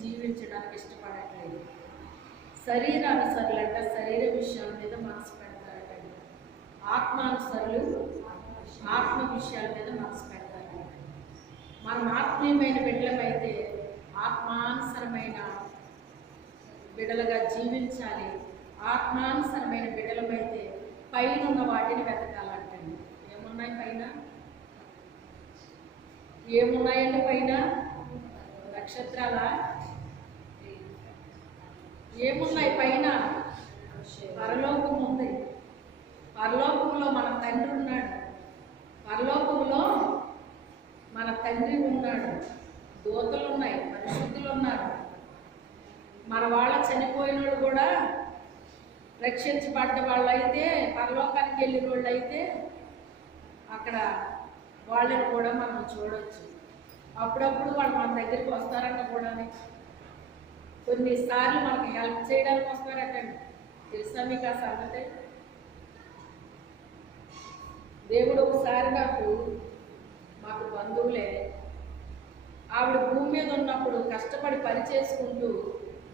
జీవించడానికి ఇష్టపడట్లేదు. శరీరానుసరులంట శరీర విషయాల మీద మనసు పెడతారటండి, ఆత్మానుసరులు ఆత్మ విషయాల మీద మనసు పెడతారు. మనం ఆత్మీయమైన బిడ్డలమైతే ఆత్మానుసరమైన బిడ్డలుగా జీవించాలి. ఆత్మానుసరమైన బిడ్డలమైతే పైన ఉన్న వాటిని వెతకాలంటండి. ఏమున్నాయి పైన? ఏమున్నాయండి పైన? నక్షత్రాల? ఏమున్నాయి పైన? పరలోకం ఉంది. పరలోకంలో మన తండ్రి ఉన్నాడు. పరలోకంలో మన తండ్రి ఉన్నాడు. దూతలు ఉన్నాయి, పరిశుద్ధులు ఉన్నారు. మన వాళ్ళ చనిపోయిన కూడా రక్షించబడ్డ వాళ్ళు అయితే, పరలోకానికి వెళ్ళిన వాళ్ళు అయితే అక్కడ వాళ్ళని కూడా మనం చూడవచ్చు. అప్పుడప్పుడు వాళ్ళు మన దగ్గరికి వస్తారన్న కూడా, కొన్నిసార్లు మనకి హెల్ప్ చేయడానికి వస్తారటండి. తెలుసా మీకు ఆ సంగతి? దేవుడు ఒకసారి మాకు బంధువులే, ఆవిడ భూమి మీద ఉన్నప్పుడు కష్టపడి పని చేసుకుంటూ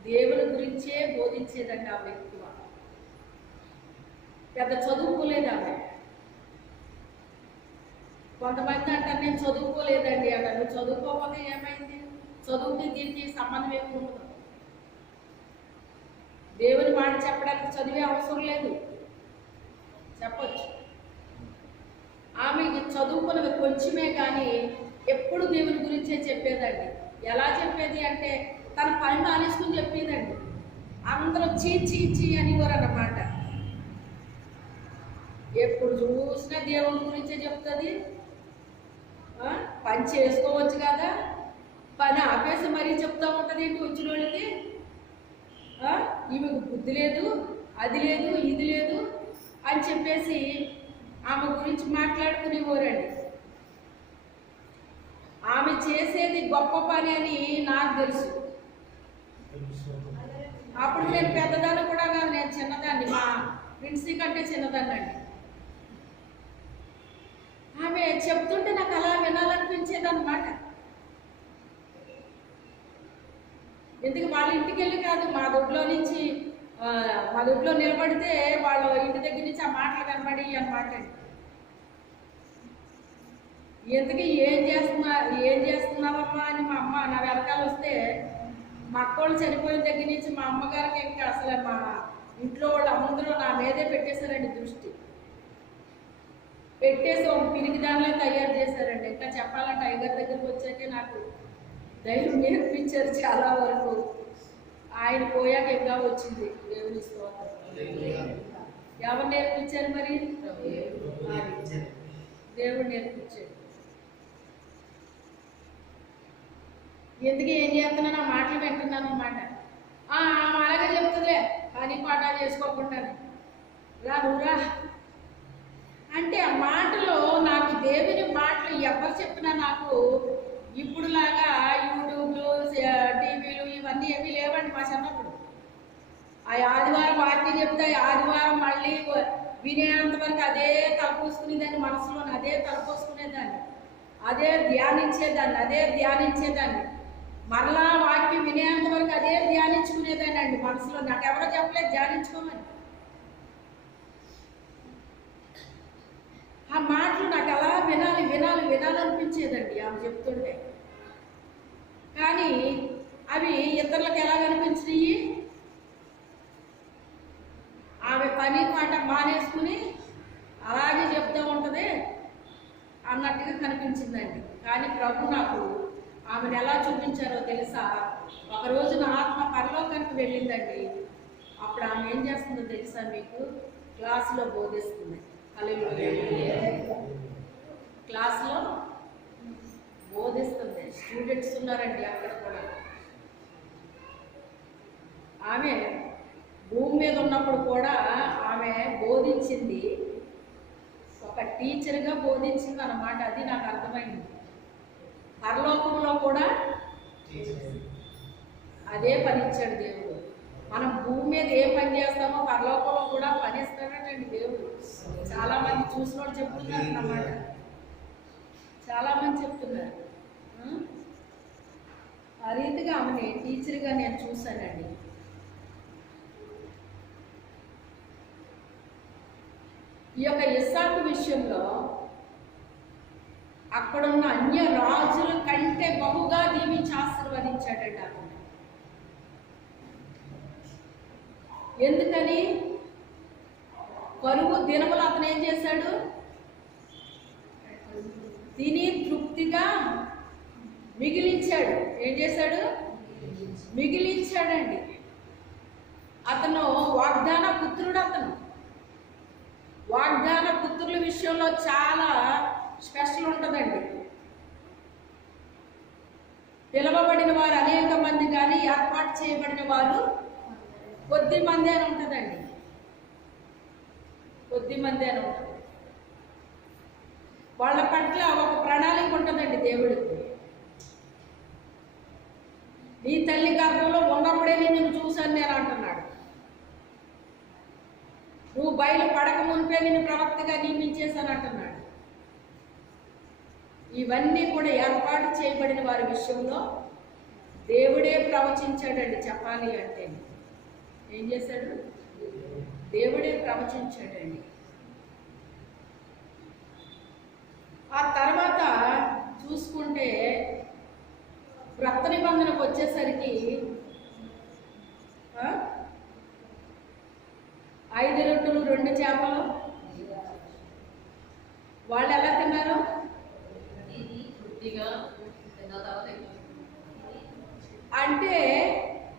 దేవుని గురించే బోధించేదండి. ఆవిడ ఎక్కువ పెద్ద చదువుకోలేదు ఆమె. కొంతమంది అంటారు నేను చదువుకోలేదండి అట. నువ్వు చదువుకోకపోతే ఏమైంది? చదువుకి దీనికి సంబంధం ఏమి ఉండదు. దేవుని మాట చెప్పడానికి చదివే అవసరం లేదు, చెప్పచ్చు. ఆమె చదువుకున్నది కొంచెమే, కానీ ఎప్పుడు దేవుని గురించే చెప్పేదండి. ఎలా చెప్పేది అంటే తన పని మానేసుకుని చెప్పేదండి. అందరూ చీ అనేవారు అన్నమాట. ఎప్పుడు చూసినా దేవుని గురించే చెప్తుంది. పని చేసుకోవచ్చు కదా, పని ఆపేసి మరీ చెప్తా ఉంటుంది ఏంటి వచ్చిన వాళ్ళకి. ఈమెకు బుద్ధి లేదు, అది లేదు, ఇది లేదు అని చెప్పేసి ఆమె గురించి మాట్లాడుకునేవారండి. ఆమె చేసేది గొప్ప పని అని నాకు తెలుసు. అప్పుడు నేను పెద్దదాన్ని కూడా కాదు, నేను చిన్నదాన్ని, మా ప్రిన్సీ కంటే చిన్నదాన్ని అండి. ఆమె చెప్తుంటే నాకు అలా వినాలనిపించేది అన్నమాట. ఎందుకు వాళ్ళ ఇంటికి వెళ్ళి కాదు, మా దొడ్లో నుంచి మా దొడ్లో నిలబడితే వాళ్ళ ఇంటి దగ్గర నుంచి ఆ మాటలు కనబడి అన్నమాట. ఎందుకు ఏం చేస్తున్నావమ్మా అని మా అమ్మ నా వెనకాల వస్తే, మా అక్కోళ్ళు చనిపోయిన దగ్గర నుంచి మా అమ్మగారికి ఇంకా అసలు మా ఇంట్లో వాళ్ళు అందరూ నా మీదే పెట్టేశారండి దృష్టి. పెట్టేసి ఒక పిరికి దానిలో తయారు చేశారండి. ఇంకా చెప్పాలంటే అయ్యగారి దగ్గరికి వచ్చాకే నాకు ధైర్యం నేర్పించారు చాలా వరకు. ఆయన పోయాక ఇంకా వచ్చింది దేవుని స్తోత్రం. ఎవరు నేర్పించారు మరి? దేవుడు నేర్పించాడు. ఎందుకు ఏం చేస్తున్నాను ఆ మాటలు వింటున్నాను అన్నమాట. అలాగే చెప్తుందిలే పని పాట చేసుకోకుండా రా నువ్వురా అంటే ఆ మాటలో నాకు దేవుని మాటలు ఎవరు చెప్పినా నాకు ఇప్పుడులాగా యూట్యూబ్లు టీవీలు ఇవన్నీ ఏమీ లేవండి మా చిన్నప్పుడు. ఆ ఆదివారం వాక్యం చెప్తే ఆదివారం మళ్ళీ వినేంత వరకు అదే తలపోసుకునేదాన్ని, మనసులో అదే తలపోసుకునేదాన్ని, అదే ధ్యానించేదాన్ని. మరలా వాక్యం వినేంత వరకు అదే ధ్యానించుకునేదాన్ని అండి మనసులో. నాకు ఎవరో చెప్పలేదు ధ్యానించుకోమని. ఆ మాటలు నాకు అలా వినాలనిపించేదండి ఆమె చెప్తుంటే. కానీ అవి ఇతరులకు ఎలా కనిపించినాయి? ఆమె పని పాట మానేసుకుని అలాగే చెప్తూ ఉంటుంది అన్నట్టుగా కనిపించిందండి. కానీ ప్రభు నాకు ఆమెను ఎలా చూపించారో తెలుసా? ఒకరోజు నా ఆత్మ పరలోకానికి వెళ్ళిందండి. అప్పుడు ఆమె ఏం చేస్తుందో తెలుసా మీకు? క్లాసులో బోధిస్తుంది. క్లాసులో బోధిస్తుంది. స్టూడెంట్స్ ఉన్నారండి అక్కడ కూడా. ఆమె భూమి మీద ఉన్నప్పుడు కూడా ఆమె బోధించింది, ఒక టీచర్గా బోధించింది అన్నమాట. అది నాకు అర్థమైంది. పరలోకంలో కూడా అదే పని ఇచ్చాడు దేవుడు. మనం భూమి మీద ఏ పని చేస్తామో పరలోకంలో కూడా పని ఇస్తాడండి దేవుడు. చాలామంది చూసిన వాళ్ళు చెప్తున్నారు అన్నమాట. చాలామంది చెప్తున్నారు. ఆ రీతిగా ఆమెని టీచర్గా నేను చూశానండి. ఈ యొక్క ఇస్సాకు విషయంలో అక్కడున్న అన్య రాజుల కంటే బహుగా దీవించి ఆశీర్వదించాడండి అతను. ఎందుకని? కరువు దినములు అతను ఏం చేశాడు? తిని తృప్తిగా మిగిలించాడు. ఏం చేశాడు? మిగిలించాడండి. అతను వాగ్దాన పుత్రుడు. అతను వాగ్దాన పుత్రుల విషయంలో చాలా స్పెషల్ ఉంటుందండి. పిలవబడిన వారు అనేక మంది కానీ ఏర్పాటు చేయబడిన వారు కొద్ది మంది అని ఉంటుందండి. కొద్ది మంది అని ఉంటుంది. వాళ్ళ పట్ల ఒక ప్రణాళిక ఉంటుందండి దేవుడికి. నీ తల్లి గర్భంలో ఉన్నప్పుడే నిన్ను చూశాను నేను అంటున్నాడు. నువ్వు బయలు పడక మునిపే నిన్ను ప్రవక్తగా నియమించేశాను అంటున్నాడు. ఇవన్నీ కూడా ఏర్పాటు చేయబడిన వారి విషయంలో దేవుడే ప్రవచించాడండి. చెప్పాలి అంటే ఏం చేశాడు? దేవుడే ప్రవచించాడండి. ఆ తర్వాత చూసుకుంటే రక్త నిబంధనకు వచ్చేసరికి 5 రొట్టెలు 2 చేపలు వాళ్ళు ఎలా తిన్నారు? అంటే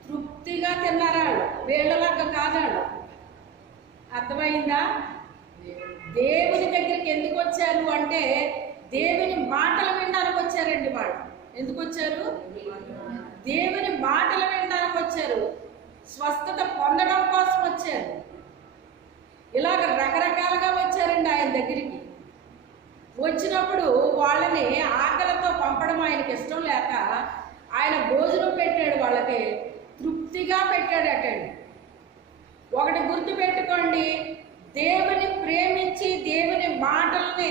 తృప్తిగా తిన్నారా? వీళ్ళలాగా కాదాడు. అర్థమైందా? దేవుని దగ్గరికి ఎందుకు వచ్చారు అంటే దేవుని మాటలు వినడానికి వచ్చారండి. వాళ్ళు ఎందుకు వచ్చారు? దేవుని మాటలు వినడానికి వచ్చారు. స్వస్థత పొందడం కోసం వచ్చారు. ఇలాగ రకరకాలుగా వచ్చారండి ఆయన దగ్గరికి. వచ్చినప్పుడు వాళ్ళని ఆకలితో పంపడం ఆయనకి ఇష్టం లేక ఆయన భోజనం పెట్టాడు. వాళ్ళకి తృప్తిగా పెట్టాడటండి. ఒకటి గుర్తుపెట్టుకోండి, దేవుని ప్రేమించి దేవుని మాటల్ని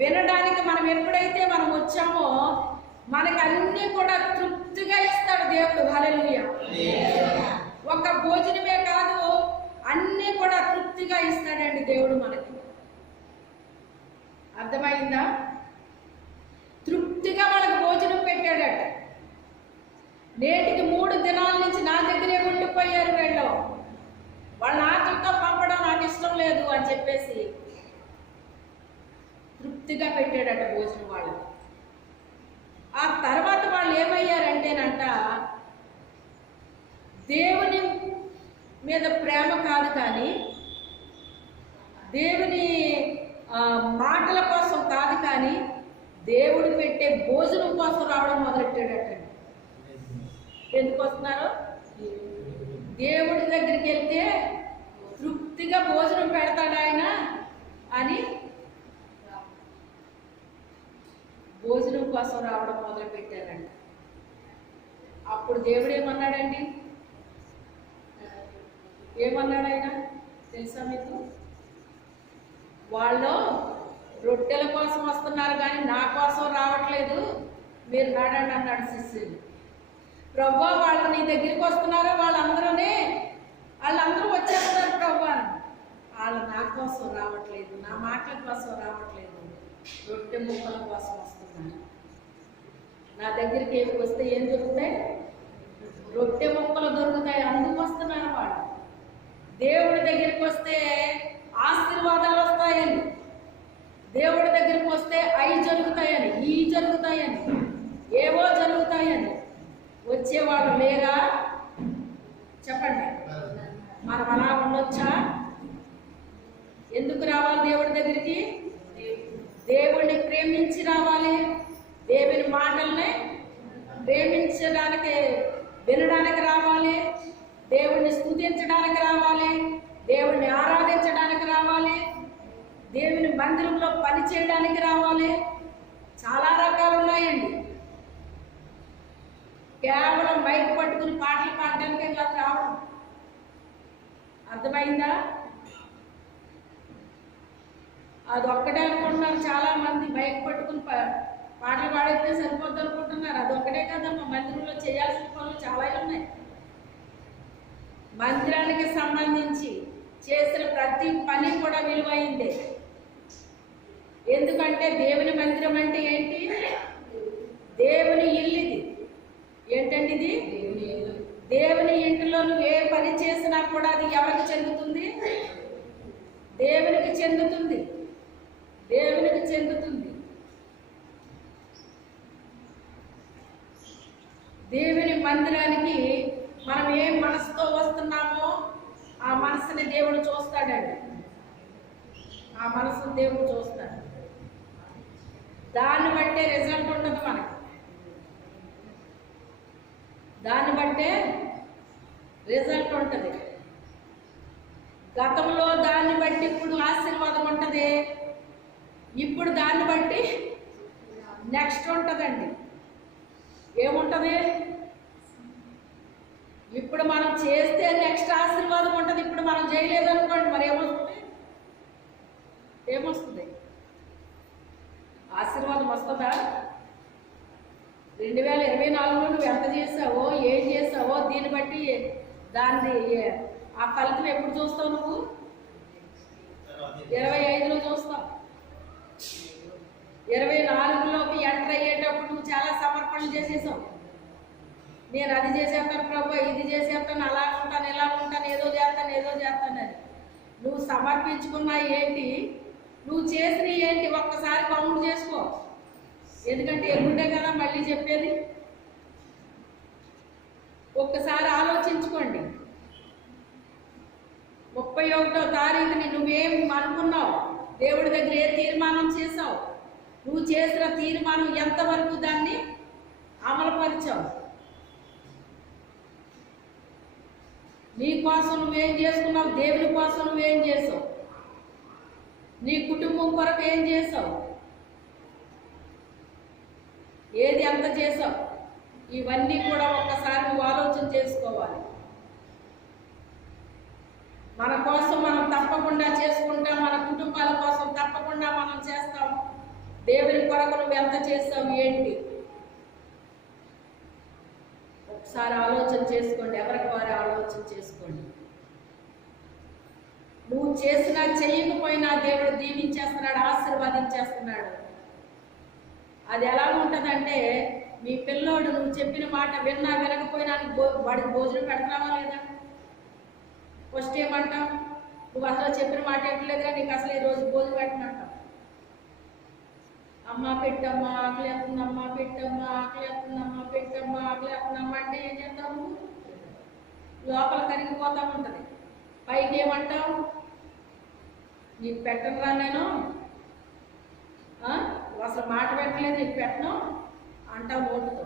వినడానికి మనం ఎప్పుడైతే మనం వచ్చామో మనకు అన్నీ కూడా తృప్తిగా ఇస్తాడు దేవుడు. హల్లెలూయా. ఒక భోజనమే కాదు, అన్నీ కూడా తృప్తిగా ఇస్తాడండి దేవుడు మనకి. అర్థమైందా? తృప్తిగా వాళ్ళకి భోజనం పెట్టాడట. నేటికి 3 దినాల నుంచి నా దగ్గరే ఉండిపోయారు వీళ్ళు. వాళ్ళ ఆకలితో పంపడం నాకు ఇష్టం లేదు అని చెప్పేసి తృప్తిగా పెట్టాడట భోజనం వాళ్ళకి. ఆ తర్వాత వాళ్ళు ఏమయ్యారంటేనంట, దేవుని మీద ప్రేమ కాదు కానీ దేవుని మాటల కోసం కాదు కానీ దేవుడు పెట్టే భోజనం కోసం రావడం మొదలెట్టాడటండి. ఎందుకు వస్తున్నారు? దేవుడి దగ్గరికి వెళ్తే తృప్తిగా భోజనం పెడతాడు ఆయన అని భోజనం కోసం రావడం మొదలు పెట్టారంట. అప్పుడు దేవుడు ఏమన్నాడండి? ఏమన్నాడు ఆయన తెలుసా మీకు? వాళ్ళు రొట్టెల కోసం వస్తున్నారు కానీ నా కోసం రావట్లేదు, మీరు నడండి అన్నాడు శిష్యులు. ప్రభువా, వాళ్ళు నీ దగ్గరికి వస్తున్నారో వాళ్ళందరూ వచ్చేస్తున్నారు ప్రభువా. వాళ్ళు నా కోసం రావట్లేదు, నా మాటల కోసం రావట్లేదు, రొట్టె ముక్కల కోసం వస్తున్నారు. నా దగ్గరికి వస్తే ఏం దొరుకుతాయి? రొట్టె ముక్కలు దొరుకుతాయి, అందుకు వస్తున్నారు వాళ్ళు. దేవుడి దగ్గరికి వస్తే ఆశీర్వాదాలు వస్తాయని, దేవుడి దగ్గరికి వస్తే అవి జరుగుతాయని, ఈ జరుగుతాయని, ఏవో జరుగుతాయని వచ్చేవాళ్ళు లేరా? చెప్పండి. మనం అలా ఉండొచ్చా? ఎందుకు రావాలి దేవుడి దగ్గరికి? దేవుడిని ప్రేమించి రావాలి. దేవుని మాటల్ని ప్రేమించడానికి, వినడానికి రావాలి. దేవుణ్ణి స్తుతించడానికి రావాలి. దేవుణ్ణి ఆరాధించడానికి రావాలి. దేవుని మందిరంలో పని చేయడానికి రావాలి. చాలా రకాలు ఉన్నాయండి. కేవలం మైక్ పట్టుకుని పాటలు పాడడానికి ఇలా రావడం. అర్థమైందా? అదొక్కటే అనుకుంటున్నారు చాలా మంది. మైక్ పట్టుకుని పాటలు పాడితే సరిపోద్ది అనుకుంటున్నారు. అదొక్కటే కదమ్మా, మందిరంలో చేయాల్సిన పనులు చాలా ఉన్నాయి. మందిరానికి సంబంధించి చేసిన ప్రతి పని కూడా విలువైందే. ఎందుకంటే దేవుని మందిరం అంటే ఏంటి? దేవుని ఇల్లు. ఇది ఏంటండి? ఇది దేవుని ఇంటిలో నువ్వు ఏ పని చేసినా కూడా అది ఎవరికి చెందుతుంది? దేవునికి చెందుతుంది. దేవునికి చెందుతుంది. దేవుని మందిరానికి మనం ఏ మనసుతో వస్తున్నామో ఆ మనసుని దేవుడు చూస్తాడండి. ఆ మనసుని దేవుడు చూస్తాడు. దాన్ని బట్టే రిజల్ట్ ఉంటుంది మనకి. దాన్ని బట్టే రిజల్ట్ ఉంటుంది. గతంలో దాన్ని బట్టి ఇప్పుడు ఆశీర్వాదం ఉంటుంది, ఇప్పుడు దాన్ని బట్టి నెక్స్ట్ ఉంటుందండి. ఏముంటుంది? ఇప్పుడు మనం చేస్తే నెక్స్ట్ ఆశీర్వాదం ఉంటుంది. ఇప్పుడు మనం చేయలేదనుకోండి, మరి ఏమొస్తుంది? ఏమొస్తుంది? ఆశీర్వాదం వస్తుందా? 2024లో నువ్వు ఎంత చేసావో, ఏం చేసావో దీన్ని బట్టి దాన్ని ఆ ఫలితం ఎప్పుడు చూస్తావు? నువ్వు 25లో చూస్తావు. 24లోకి ఎంటర్ అయ్యేటప్పుడు నువ్వు చాలా సమర్పణలు చేసేసావు. నేను అది చేసేస్తాను ప్రభు, ఇది చేసేస్తాను, అలా ఉంటాను, ఇలా ఉంటాను, ఏదో చేస్తానని నువ్వు సమర్పించుకున్నా ఏంటి, నువ్వు చేసిన ఏంటి ఒక్కసారి కౌంట్ చేసుకో. ఎందుకంటే ఎల్లుండే కదా మళ్ళీ చెప్పేది. ఒక్కసారి ఆలోచించుకోండి. 31వ తారీఖుని నువ్వేం అనుకున్నావు? దేవుడి దగ్గర ఏ తీర్మానం చేసావు? నువ్వు చేసిన తీర్మానం ఎంతవరకు దాన్ని అమలుపరిచావు? నీ కోసం నువ్వేం చేసుకున్నావు? దేవుని కోసం నువ్వేం చేసావు? నీ కుటుంబం కొరకు ఏం చేసావు? ఏది ఎంత చేసావు? ఇవన్నీ కూడా ఒక్కసారి నువ్వు ఆలోచన చేసుకోవాలి. మన కోసం మనం తప్పకుండా చేసుకుంటాం, మన కుటుంబాల కోసం తప్పకుండా మనం చేస్తాం. దేవుని కొరకు నువ్వు ఎంత చేస్తావు ఏంటి? ఒకసారి ఆలోచన చేసుకోండి. ఎవరికి వారే ఆలోచన చేసుకోండి. నువ్వు చేసినా చెయ్యకపోయినా దేవుడు దీవించేస్తున్నాడు, ఆశీర్వాదించేస్తున్నాడు. అది ఎలా ఉంటుందంటే, మీ పిల్లోడు నువ్వు చెప్పిన మాట విన్నా వినకపోయినా వాడికి భోజనం పెడతావా లేదా? ఫస్ట్ ఏమంటావు? నువ్వు అసలు చెప్పిన మాట ఎట్లేదుగా, నీకు అసలు ఈరోజు భోజనం పెట్టమంటావు. అమ్మ పెట్టమ్మా, ఆకలి వేస్తుందమ్మా, పెట్టమ్మా, ఆకలి వేస్తుందమ్మా, పెట్టమ్మా, ఆకలి వేస్తుందమ్మా అంటే ఏం చేస్తావు? నువ్వు లోపల కరిగిపోతా ఉంటుంది. పైకి ఏమంటావు? నీకు పెట్టనురా నేను, అసలు మాట పెట్టలేదు, నీకు పెట్టను అంటావు నోటుతో.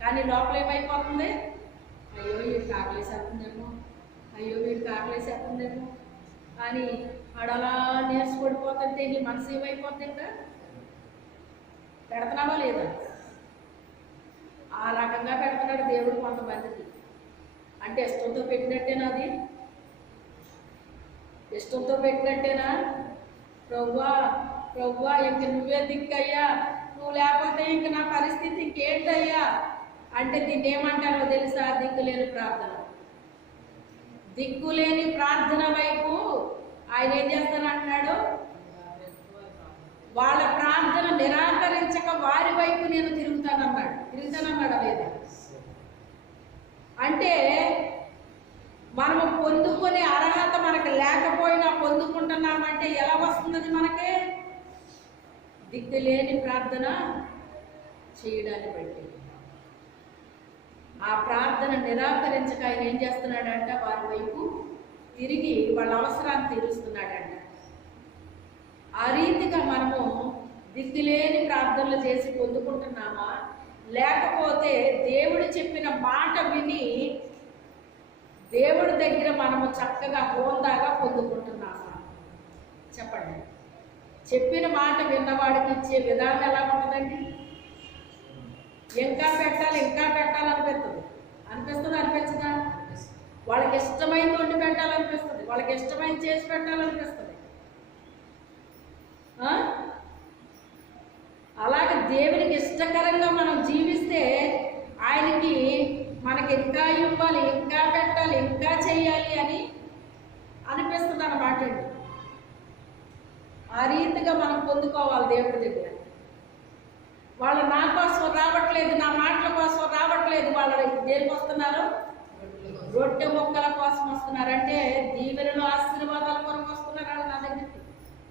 కానీ లోపల ఏమైపోతుంది? అయ్యో వీడికి ఆకలేసేస్తుందేమో, అయ్యో వీడికి ఆకలేసేస్తుందేమో అని ఆడలా నేర్చుపడిపోతుంటే నీ మనసు ఏమైపోతుంది? ఇంకా పెడుతున్నావా లేదా? ఆ రకంగా పెడుతున్నాడు దేవుడు కొంతమందికి. అంటే ఇష్టంతో పెట్టినట్టేనా? అది ఇష్టంతో పెట్టినట్టేనా? ప్రభువా ప్రభువా ఇంక నువ్వే దిక్కయ్యా, నువ్వు లేకపోతే ఇంక నా పరిస్థితి ఇంకేంటయ్యా అంటే దీన్ని ఏమంటారో తెలుసా? దిక్కులేని ప్రార్థన. దిక్కులేని ప్రార్థన వైపు ఆయన ఏం చేస్తానంటున్నాడు? వాళ్ళ ప్రార్థన నిరాకరించక వారి వైపు నేను తిరుగుతానన్నాడా లేదా? అంటే మనము పొందుకునే అర్హత మనకు లేకపోయినా పొందుకుంటున్నామంటే ఎలా వస్తున్నది మనకే? దిక్కులేని ప్రార్థన చేయడాన్ని బట్టి. ఆ ప్రార్థన నిరాకరించక ఆయన ఏం చేస్తున్నాడంట? వారి వైపు తిరిగి వాళ్ళ అవసరాన్ని తీరుస్తున్నాడంట. ఆ రీతిగా మనము దిక్కులేని ప్రార్థనలు చేసి పొందుకుంటున్నామా, లేకపోతే దేవుడు చెప్పిన మాట విని దేవుడి దగ్గర మనము చక్కగా హోందాగా పొందుకుంటున్నామా? చెప్పండి. చెప్పిన మాట విన్నవాడికి ఇచ్చే విధానం ఎలా ఉంటుందండి? ఇంకా పెట్టాలి అనిపిస్తుందా? వాళ్ళకి ఇష్టమైంది వండి పెట్టాలనిపిస్తుంది, వాళ్ళకి ఇష్టమైంది చేసి పెట్టాలనిపిస్తుంది. అలాగే దేవునికి ఇష్టకరంగా మనం జీవిస్తే ఆయనకి మనకి ఇంకా ఇవ్వాలి, ఇంకా పెట్టాలి, ఇంకా చెయ్యాలి అని అనిపిస్తుంది అన్నమాట అండి. ఆ రీతిగా మనం పొందుకోవాలి దేవుడి దగ్గర. వాళ్ళు నా కోసం రావట్లేదు, నా మాటల కోసం రావట్లేదు, వాళ్ళు దేనికి వస్తున్నారు? రొట్టె మొక్కల కోసం వస్తున్నారు. అంటే దీవెనలు